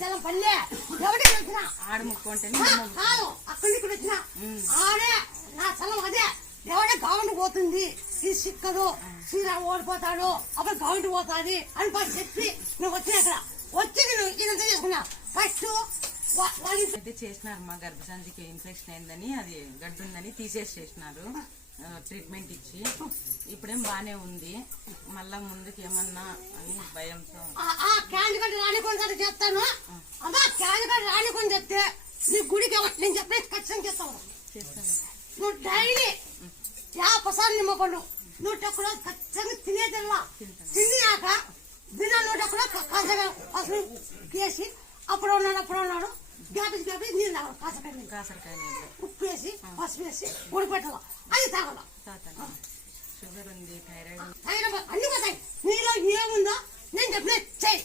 భద్రాచలం పల్లె ఎవరికి వచ్చినా ఆడ ముక్కుంటే కాదు అక్కడి నుంచి వచ్చిన ఆడే నా స్థలం అదే ఎవడే గవర్నమెంట్ పోతుంది ఇది సిక్కదు శ్రీరామ్ ఓడిపోతాడు అప్పుడు గవర్నమెంట్ పోతుంది అని పని చెప్పి నువ్వు వచ్చిన అక్కడ వచ్చి నేను ఇదంతా చేసుకున్నా ఫస్ట్ అయితే చేసినారు మా గర్భసంచికి ఇన్ఫెక్షన్ అయిందని అది గడ్డు ఉందని చేసినారు ట్రీట్మెంట్ ఇచ్చి ఇప్పుడేం బానే ఉంది మళ్ళా ముందుకు ఏమన్నా అని భయంతో క్యాండిడేట్ రానికొని చెప్తాను అమ్మా క్యాండిడేట్ రానికొని చెప్తే నీ గుడికి నేను చెప్పేసి ఖచ్చితంగా చెప్తాను నువ్వు డైలీ 50 నిమ్మపండు 101 రోజు ఖచ్చితంగా తినేదల్లా తిన్నాక దిన 101 కాసగా వేసి అప్పుడు ఉన్నాడు గ్యాపేసి నీళ్ళు తాగడం కాసరకాయ ఉప్పు వేసి పసుపు వేసి ఉడిపెట్టాల అది తాగడం షుగర్ ఉంది థైరాయిడ్ అన్ని పోతాయి నీలో ఏముందో నేను చెప్పిన చేసి